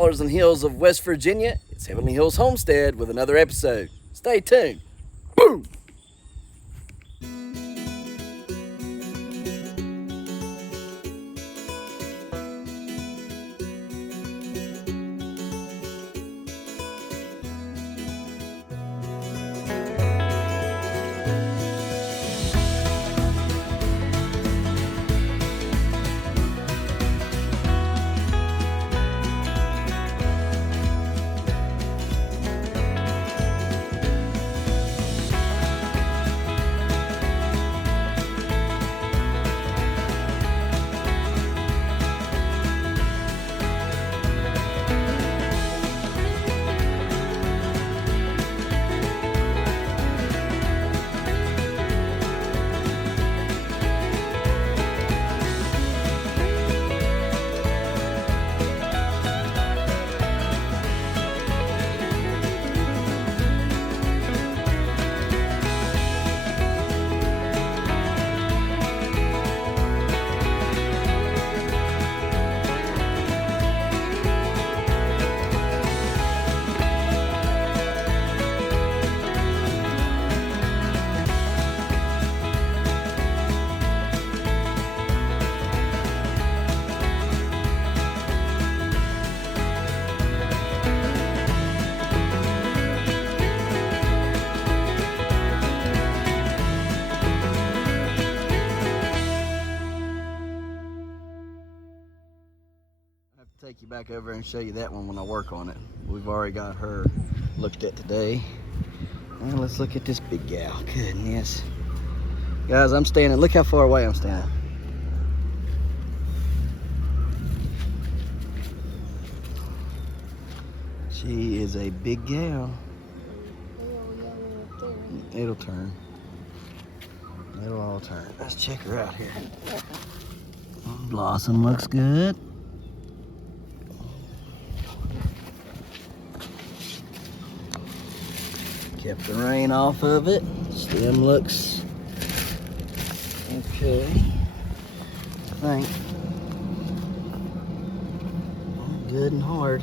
And hills of West Virginia. It's Heavenly Hills Homestead with another episode. Stay tuned. Boom! Take you back over and show you that one when I work on it. We've already got her looked at today. And let's look at this big gal. Goodness. Guys, I'm standing. Look how far away I'm standing. She is a big gal. It'll turn. It'll all turn. Let's check her out here. Blossom looks good. Kept the rain off of it. Stem looks okay, I think. Good and hard.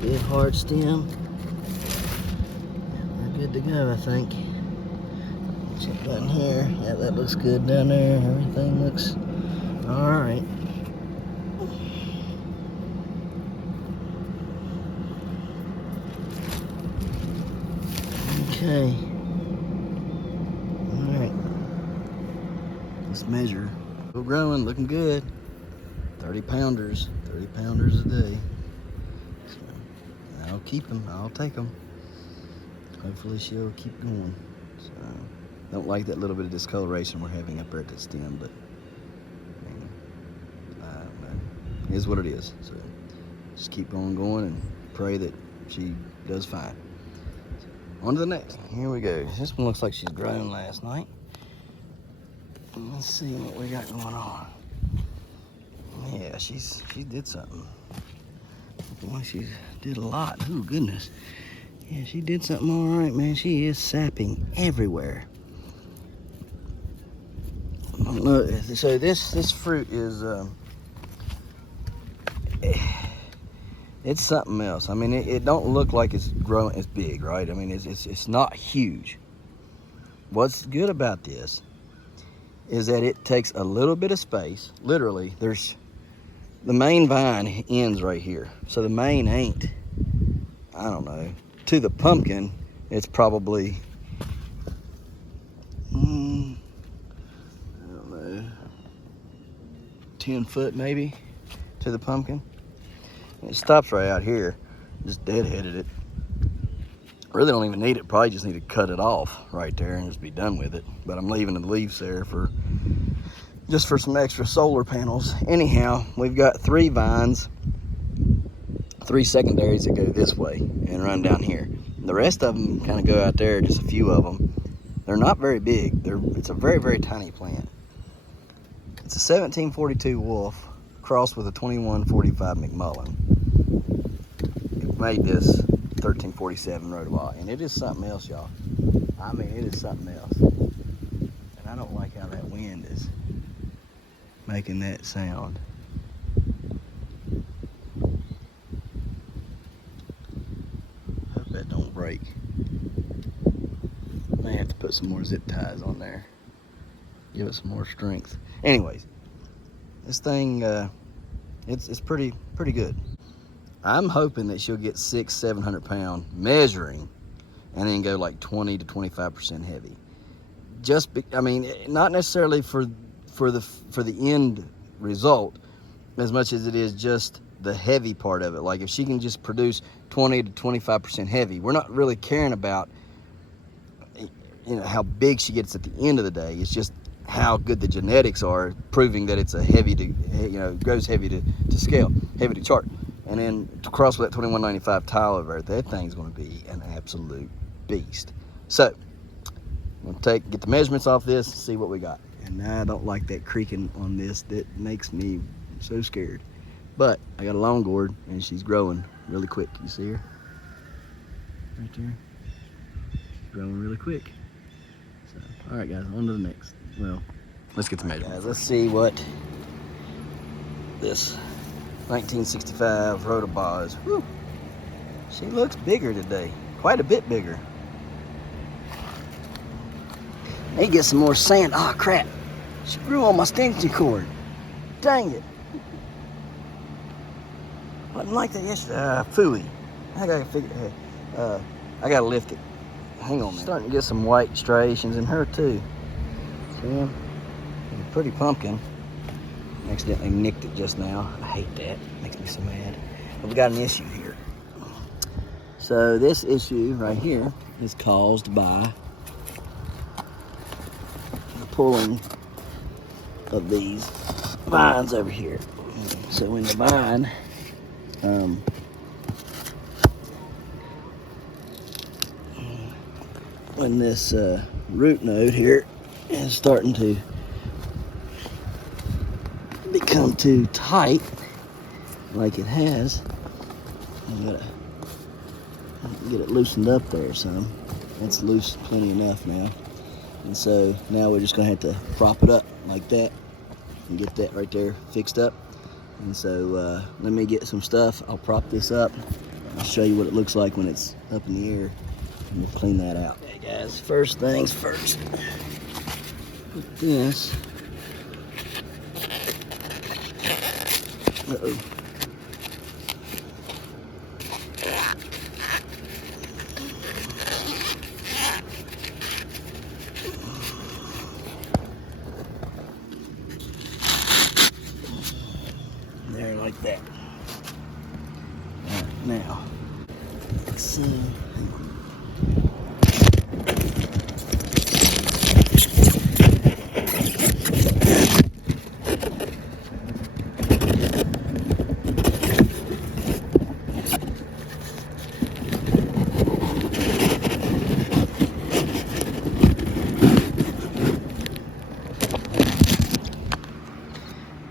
Good hard stem. We're good to go, I think. Check down here. Yeah, that looks good down there. Everything looks all right. Okay. Alright. Let's measure. Still growing, looking good. 30 pounders. 30 pounders a day. So I'll keep them. I'll take them. Hopefully she'll keep going. So don't like that little bit of discoloration we're having up there at the stem, but I don't know. It is what it is. So just keep on going and pray that she does fine. On to the next. Here we go. This one looks like she's grown last night. Let's see what we got going on. Yeah, she did something. Looking like she did a lot. Oh goodness. Yeah, she did something all right, man. She is sapping everywhere. Look, so this fruit is it's something else. I mean, it don't look like it's growing. It's big, right? I mean, it's not huge. What's good about this is that it takes a little bit of space. Literally, there's the main vine ends right here, so the main ain't, I don't know, to the pumpkin it's probably I don't know, 10 foot maybe to the pumpkin. It stops right out here. Just deadheaded it. Really don't even need it. Probably just need to cut it off right there and just be done with it. But I'm leaving the leaves there for just for some extra solar panels. Anyhow, we've got 3 vines, 3 secondaries that go this way and run down here. The rest of them kind of go out there, just a few of them. They're not very big. It's a very, very tiny plant. It's a 1742 Wolf crossed with a 2145 McMullen. It made this 1347 Rotowa, and it is something else, y'all. I mean, it is something else. And I don't like how that wind is making that sound. it don't break. May have to put some more zip ties on there. Give it some more strength. Anyways, this thing, it's pretty good. I'm hoping that she'll get 600-700 pound measuring, and then go like 20 to 25% heavy. I mean, not necessarily for the end result, as much as it is just the heavy part of it. Like if she can just produce 20 to 25% heavy, we're not really caring about, you know, how big she gets at the end of the day. It's just how good the genetics are, proving that it's a heavy to, you know, goes heavy to scale, heavy to chart. And then to cross with that 2195 tile over it, that thing's going to be an absolute beast. So I'm going to get the measurements off this and see what we got. And I don't like that creaking on this. That makes me so scared. But I got a long gourd, and she's growing really quick. You see her? Right there. She's growing really quick. So, all right, guys, on to the next. Well, let's get the measurements. Guys, let's see what this 1965 Rhodobos. Whew. She looks bigger today. Quite a bit bigger. Need to get some more sand. Oh, crap. She grew on my extension cord. Dang it. Wasn't like that yesterday. Phooey. I gotta figure. I gotta lift it. Hang on, man. Starting to get some white striations in her too. See them? Pretty pumpkin. Accidentally nicked it just now. I hate that. Makes me so mad. But we got an issue here. So this issue right here is caused by the pulling of these vines over here. So when the vine when this root node here is starting to become too tight, like it has, you gotta get it loosened up there some. That's loose plenty enough now. And so now we're just gonna have to prop it up like that and get that right there fixed up. And so let me get some stuff. I'll prop this up. I'll show you what it looks like when it's up in the air, and we'll clean that out. Okay guys, first things first. Put this. Uh-oh. There, like that. All right, now, let's see. Hang on.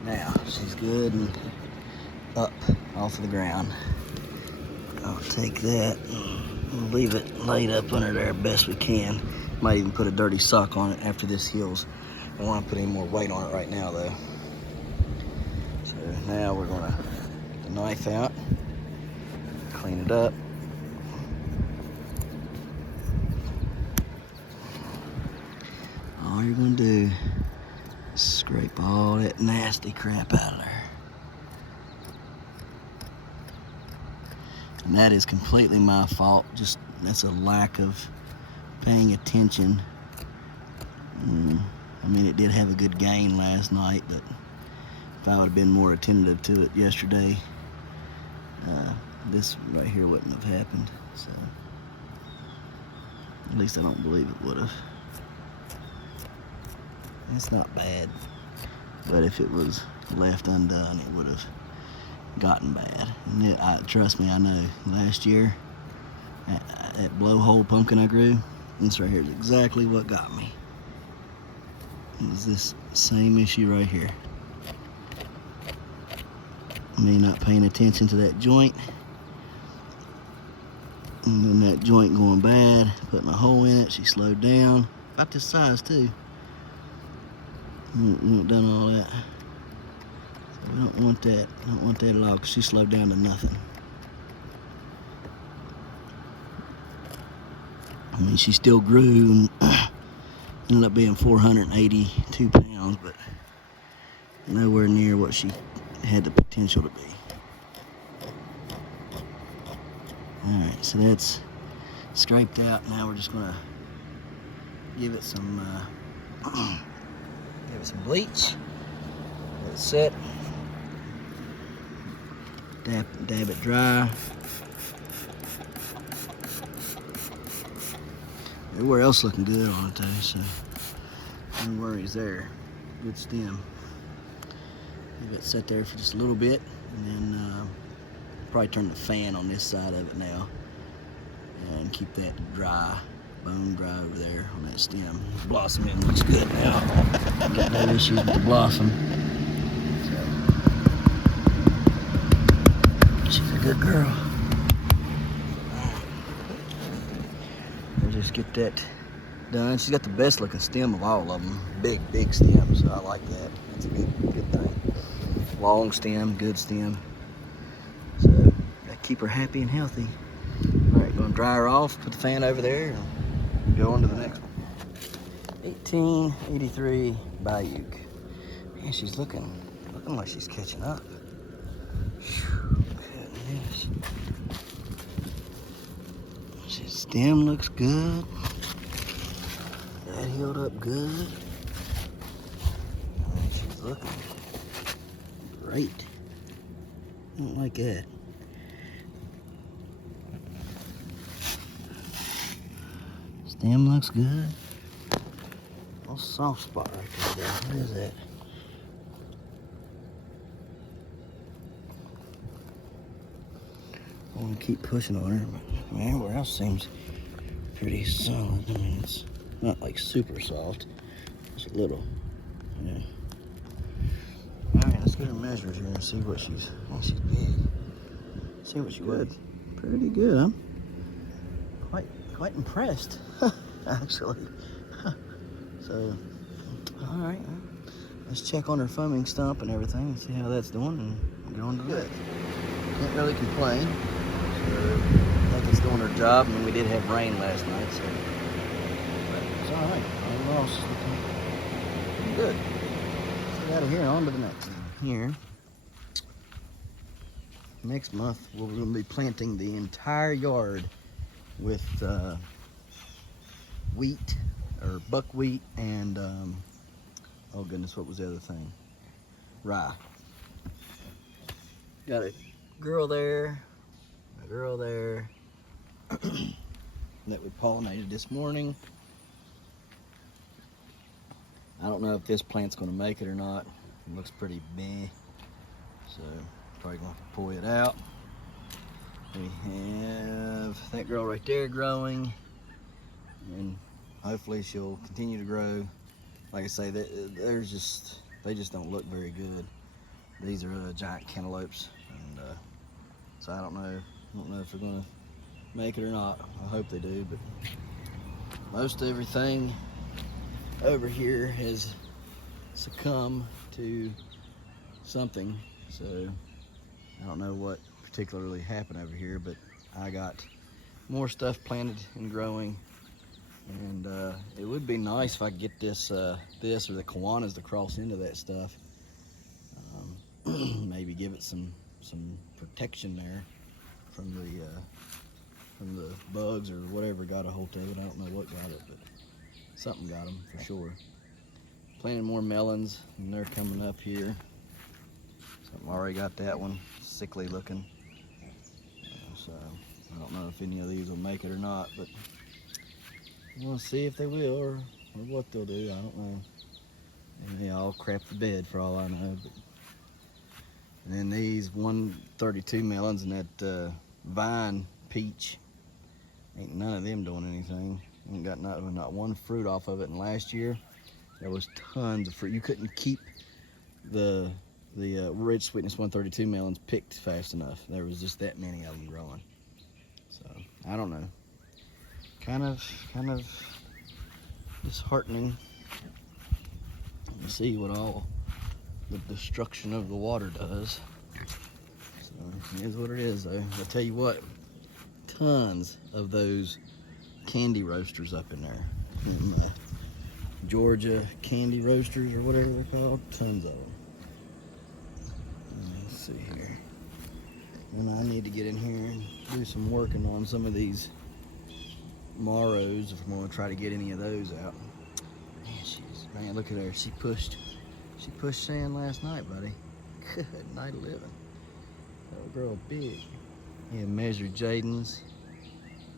Now, she's good and up off of the ground. I'll take that and we'll leave it laid up under there best we can. Might even put a dirty sock on it after this heals. I don't want to put any more weight on it right now though. So now we're gonna get the knife out, clean it up. All you're gonna do is scrape all that nasty crap out of there. And that is completely my fault. Just, that's a lack of paying attention. I mean, it did have a good gain last night, but if I would have been more attentive to it yesterday, this right here wouldn't have happened. So, at least I don't believe it would have. It's not bad, but if it was left undone, it would have gotten bad. And trust me, I know. Last year, that blowhole pumpkin I grew, this right here is exactly what got me. It was this same issue right here. Me not paying attention to that joint, and then that joint going bad, putting a hole in it. She slowed down, about this size too. We done all that. So we don't want that. I don't want that at all, because she slowed down to nothing. I mean, she still grew and ended up being 482 pounds, but nowhere near what she had the potential to be. Alright, so that's scraped out. Now we're just gonna give it some bleach. Let it set. Dab it dry. Everywhere else looking good on it though, so no worries there. Good stem. Leave it set there for just a little bit, and then probably turn the fan on this side of it now, and keep that dry, bone dry over there on that stem. Blossoming looks good now. Got no issues with the blossom. So, she's a good girl. We'll just get that done. She's got the best looking stem of all of them. Big stem, so I like that. That's a good thing. Long stem, good stem. So, gotta keep her happy and healthy. All right, gonna dry her off, put the fan over there, and go on to the next one. 1883 Bayuk. Man, she's looking like she's catching up. Whew, goodness. Her stem looks good. That healed up good. Man, she's looking great. I don't like that. Stem looks good. Little soft spot right there. What is that? I want to keep pushing on her, but everywhere else seems pretty solid. I mean, it's not like super soft. It's a little. Yeah. All right, let's get her measures here and see what she's. Oh, she's big. See what she was. Pretty good. I'm quite impressed, actually. So, all right. Let's check on her foaming stump and everything and see how that's doing, and go on to good. Can't really complain. So, I think it's doing her job. I mean, we did have rain last night, so it's all right. All else is looking pretty good. Let's get out of here and on to the next. Here, next month we're going to be planting the entire yard with wheat or buckwheat and oh goodness, what was the other thing? Rye. Got a girl there, a girl there that we pollinated this morning. I don't know if this plant's going to make it or not. It looks pretty big, so probably going to have to pull it out. We have that girl right there growing, and hopefully she'll continue to grow. Like I say, they just don't look very good. These are giant cantaloupes, and so I don't know if they're gonna make it or not. I hope they do, but most everything over here has succumbed to something. So I don't know what particularly happened over here, but I got more stuff planted and growing, and it would be nice if I could get this or the Kiwanis to cross into that stuff. Maybe give it some protection there from the bugs or whatever got a hold of it. I don't know what got it, but something got them for sure. Planting more melons, and they're coming up here. So I've already got that one, sickly looking. So I don't know if any of these will make it or not, but we'll see if they will or what they'll do. I don't know. They may all crap the bed for all I know. But, and then these 132 melons and that vine peach, ain't none of them doing anything. Ain't got not one fruit off of it. And last year there was tons of fruit. You couldn't keep the Rich Sweetness 132 melons picked fast enough. There was just that many of them growing. So I don't know. Kind of disheartening. You see what all the destruction of the water does. So it is what it is, though. I tell you what, tons of those candy roasters up in there. Georgia candy roasters or whatever they're called. Tons of them. Let's see here. And I need to get in here and do some working on some of these Maros if I'm going to try to get any of those out. Man, look at her. She pushed sand last night, buddy. Good night of living. That little girl big. Yeah, measure Jaden's,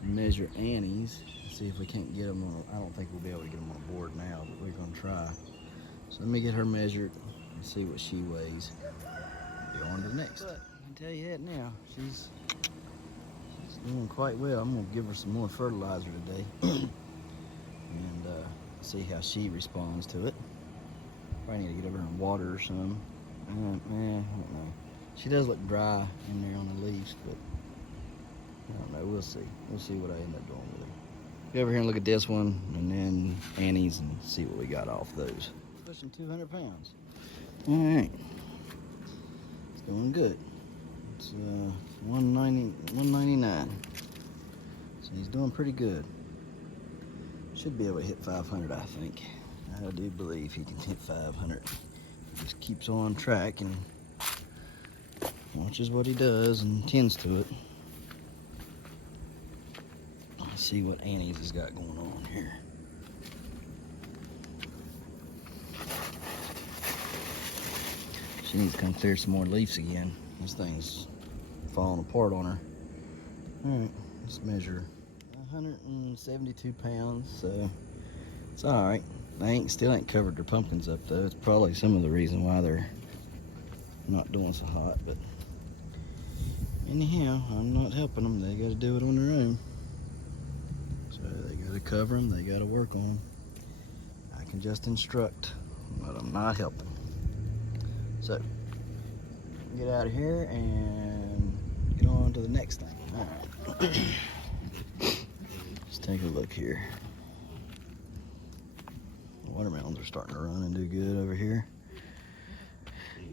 measure Annie's. See if we can't get them on. I don't think we'll be able to get them on board now, but we're gonna try. So let me get her measured and see what she weighs. Be on to the next. But I can tell you that now. She's doing quite well. I'm gonna give her some more fertilizer today, and see how she responds to it. Probably need to get over and water her some. Man, I don't know. She does look dry in there on the leaves, but I don't know. We'll see. We'll see what I end up doing with her. Go over here and look at this one, and then Annie's, and see what we got off those. Pushing 200 pounds. All right. It's going good. It's 199. So he's doing pretty good. Should be able to hit 500, I think. I do believe he can hit 500. He just keeps on track and watches what he does and tends to it. Let's see what Annie's has got going on here. She needs to come clear some more leaves again. This thing's falling apart on her. All right, let's measure. 172 pounds, so it's all right. They still ain't covered their pumpkins up though. It's probably some of the reason why they're not doing so hot, but anyhow, I'm not helping them. They got to do it on their own. So they got to cover them. They got to work on them. I can just instruct, but I'm not helping. So get out of here and get on to the next thing. All right. Let's take a look here. The watermelons are starting to run and do good over here.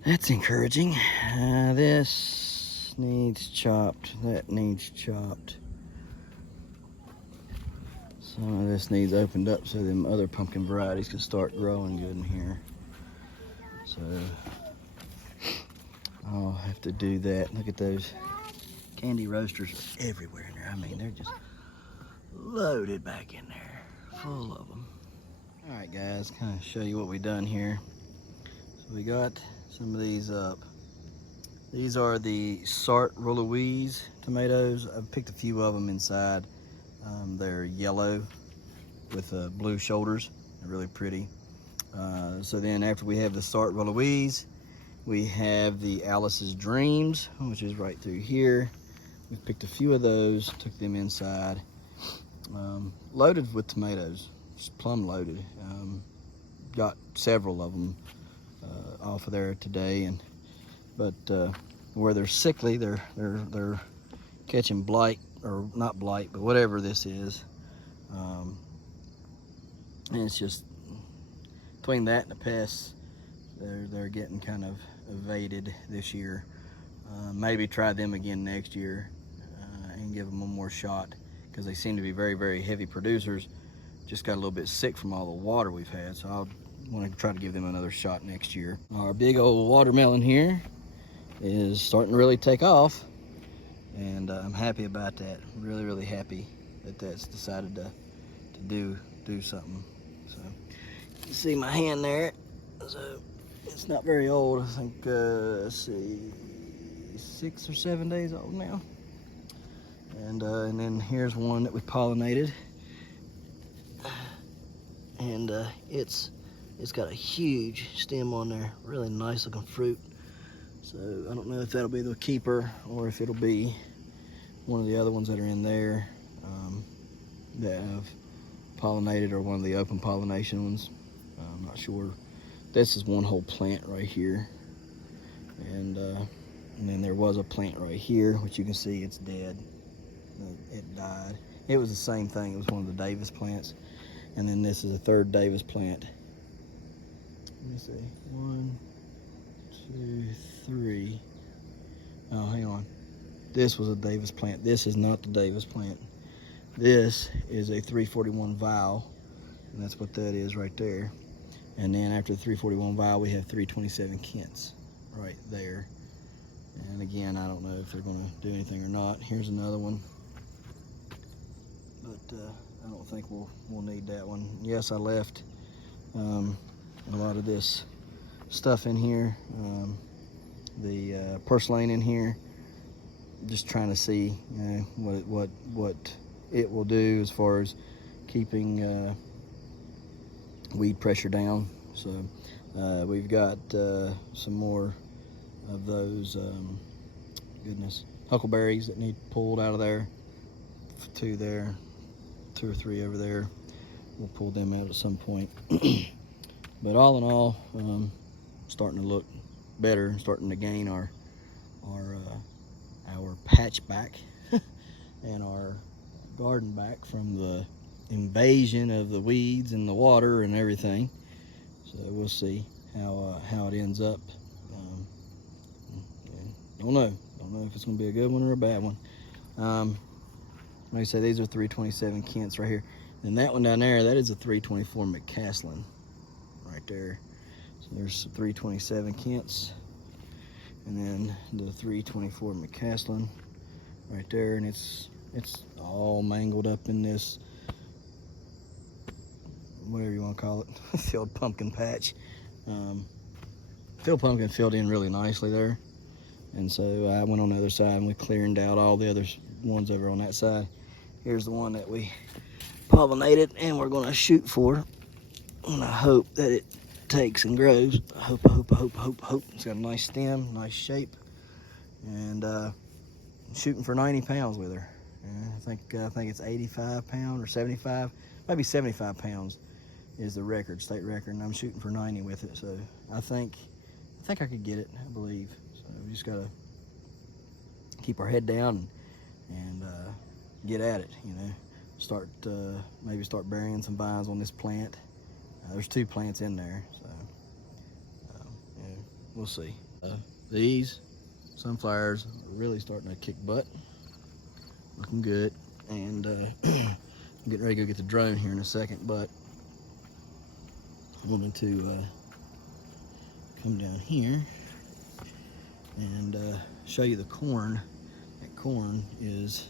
That's encouraging. This needs chopped. That needs chopped. Some of this needs opened up so them other pumpkin varieties can start growing good in here. So I'll have to do that. Look at those candy roasters are everywhere in there. I mean, they're just loaded back in there, full of them. All right, guys, kind of show you what we done here. So we got some of these up. These are the Sartre-Louise tomatoes. I've picked a few of them inside. They're yellow with blue shoulders. They're really pretty. So then after we have the Sartre-Louise, we have the Alice's Dreams, which is right through here. We've picked a few of those, took them inside. Loaded with tomatoes, just plumb loaded. Got several of them off of there today, but where they're sickly, they're catching blight, or not blight, but whatever this is. And it's just between that and the pests, they're getting kind of evaded this year. Maybe try them again next year and give them one more shot, because they seem to be very, very heavy producers. Just got a little bit sick from all the water we've had, so I'll want to try to give them another shot next year. Our big old watermelon here is starting to really take off, and I'm happy about that. Really, really happy that that's decided to do something. So you see my hand there, so it's not very old. I think let's see, 6 or 7 days old now. And then here's one that we pollinated, and it's got a huge stem on there, really nice looking fruit. So I don't know if that'll be the keeper or if it'll be one of the other ones that are in there that have pollinated, or one of the open pollination ones. I'm not sure. This is one whole plant right here, and then there was a plant right here, which you can see it's dead. It died. It was the same thing. It was one of the Davis plants, and then this is a third Davis plant. Let me see. 1, 2, 3. Oh, hang on. This was a Davis plant. This is not the Davis plant. This is a 341 vial, and that's what that is right there. And then after the 341 vial, we have 327 Kents right there. And again, I don't know if they're going to do anything or not. Here's another one, but I don't think we'll need that one. Yes, I left a lot of this stuff in here, the purslane in here, just trying to see what it will do as far as keeping weed pressure down. So we've got some more of those huckleberries that need pulled out of there. Two there, 2 or 3 over there. We'll pull them out at some point. But all in all, starting to look better, starting to gain our patch back and our garden back from the invasion of the weeds and the water and everything. So we'll see how it ends up. Don't know if it's going to be a good one or a bad one. Like I said, these are 327 Kents right here. And that one down there, that is a 324 McCaslin right there. So there's 327 Kents, and then the 324 McCaslin right there, and it's all mangled up in this, whatever you want to call it, the old pumpkin patch. Field pumpkin filled in really nicely there, and so I went on the other side and we cleared out all the other ones over on that side. Here's the one that we pollinated and we're going to shoot for, and I hope that it takes and grows. I hope. It's got a nice stem, nice shape, and shooting for 90 pounds with her. I think it's 85 pounds or 75, maybe 75 pounds is the record, state record, and I'm shooting for 90 with it. So I think I could get it, I believe. So we just gotta keep our head down and get at it, you know. Maybe start burying some vines on this plant. There's 2 plants in there, so yeah, we'll see. These sunflowers are really starting to kick butt, looking good, and I'm getting ready to go get the drone here in a second, but I'm going to come down here and show you the corn. That corn is,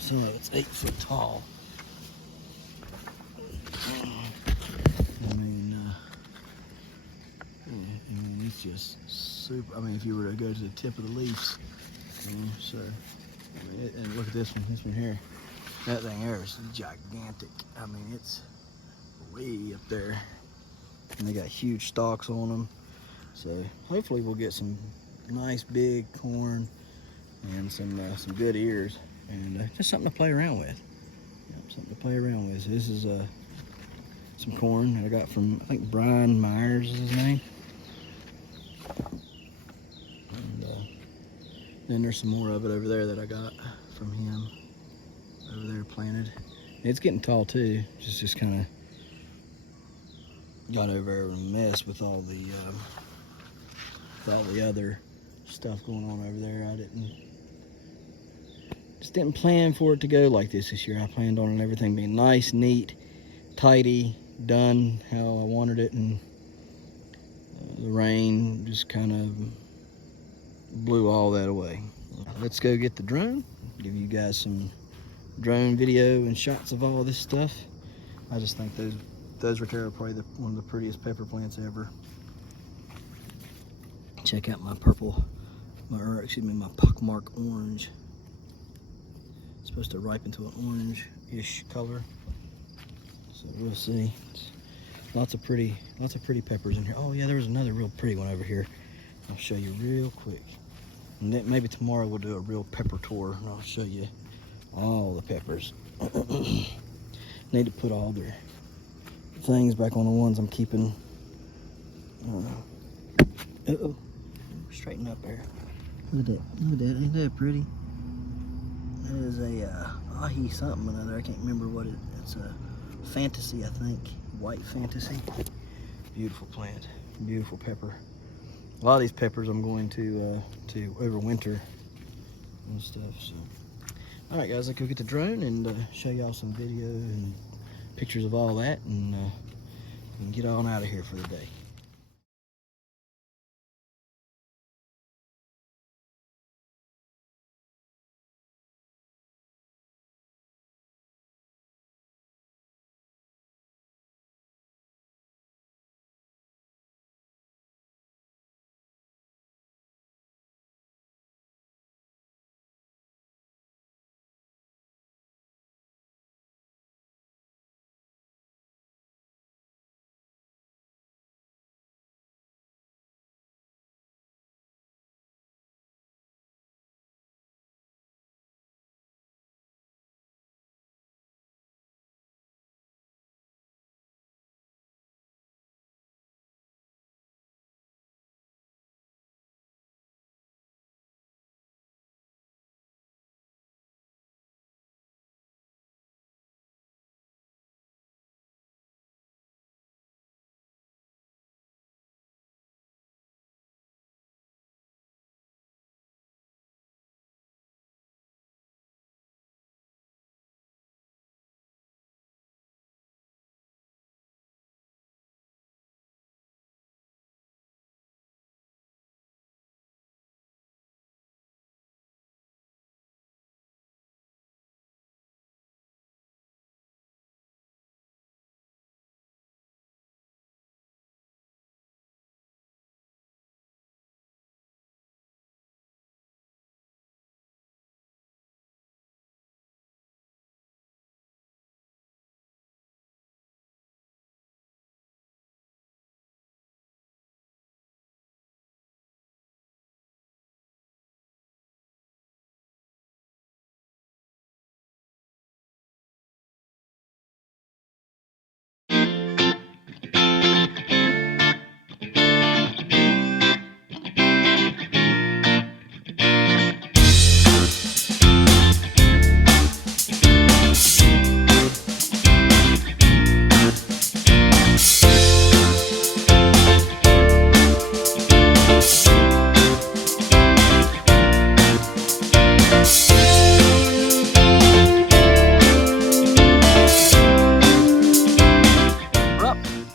some of it's 8 foot tall. It's just super. I mean, if you were to go to the tip of the leaves, so I mean, and look at this one here. That thing there is gigantic. I mean, it's way up there, and they got huge stalks on them. So hopefully we'll get some nice big corn and some good ears, and just something to play around with. Yep, something to play around with. So this is some corn that I got from, I think Brian Myers is his name. And then there's some more of it over there that I got from him over there planted. It's getting tall too. Just kind of got over a mess with all the other stuff going on over there. I didn't plan for it to go like this year. I planned on everything being nice, neat, tidy, done how I wanted it, and the rain just kind of blew all that away. Let's go get the drone, give you guys some drone video and shots of all this stuff. I just think those right there are probably one of the prettiest pepper plants ever. Check out my my pockmark orange. It's supposed to ripen to an orange-ish color. So we'll see. Lots of pretty peppers in here. Oh yeah, there was another real pretty one over here. I'll show you real quick. And then maybe tomorrow we'll do a real pepper tour, and I'll show you all the peppers. Need to put all their things back on the ones I'm keeping. Uh-oh. Straighten up there. Look at that. Ain't that pretty? That is a ahi something or another. I can't remember what it's a fantasy, I think. White fantasy. Beautiful plant. Beautiful pepper. A lot of these peppers I'm going to overwinter and stuff. So All right, guys, let's go get the drone and show y'all some video and pictures of all that, and we can get on out of here for the day.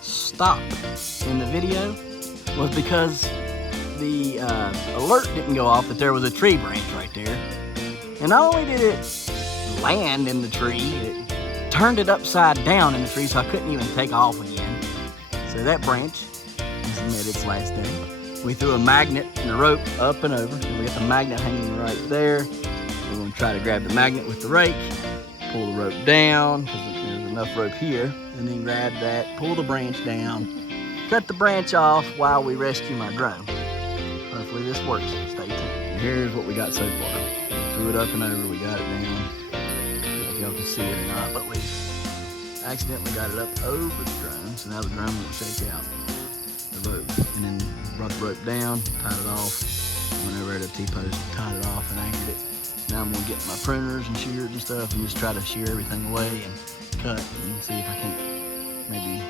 Stop in the video was because the alert didn't go off that there was a tree branch right there. And not only did it land in the tree, it turned it upside down in the tree, so I couldn't even take off again. So that branch has met its last day. We threw a magnet and a rope up and over, and we got the magnet hanging right there. We're going to try to grab the magnet with the rake, pull the rope down, because there's enough rope here, and then grab that, pull the branch down, cut the branch off while we rescue my drone. Hopefully this works. Stay tuned. And here's what we got so far. We threw it up and over, we got it down. I don't know if y'all can see it or not, but we accidentally got it up over the drone, so now the drone won't shake out the rope. And then brought the rope down, tied it off, went over to the T-post, tied it off and anchored it. Now I'm gonna get my pruners and shears and stuff and just try to shear everything away and cut and see if I can maybe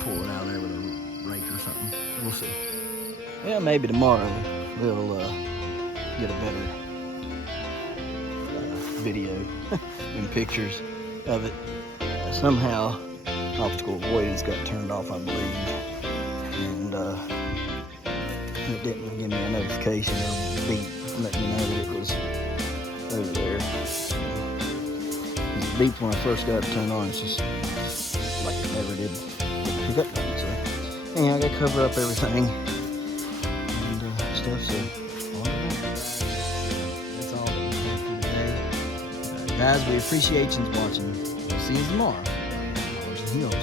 pull it out of there with a rake or something. We'll see. Well, maybe tomorrow we'll get a better video and pictures of it. Somehow obstacle avoidance got turned off, I believe, and it didn't give me a notification or beep let me know that it was over there. It beeped when I first got it turned on. It's just like it never did pick up nothing. So anyhow, I gotta cover up everything and stuff. So that's all that we have for today. Guys, we appreciate you watching. We'll see you tomorrow. Hours and Heels.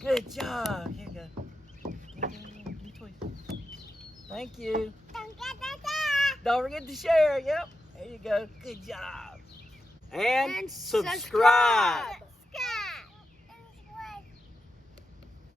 Good job. Here you go. Thank you. Don't forget to share. Yep. There you go. Good job. And subscribe.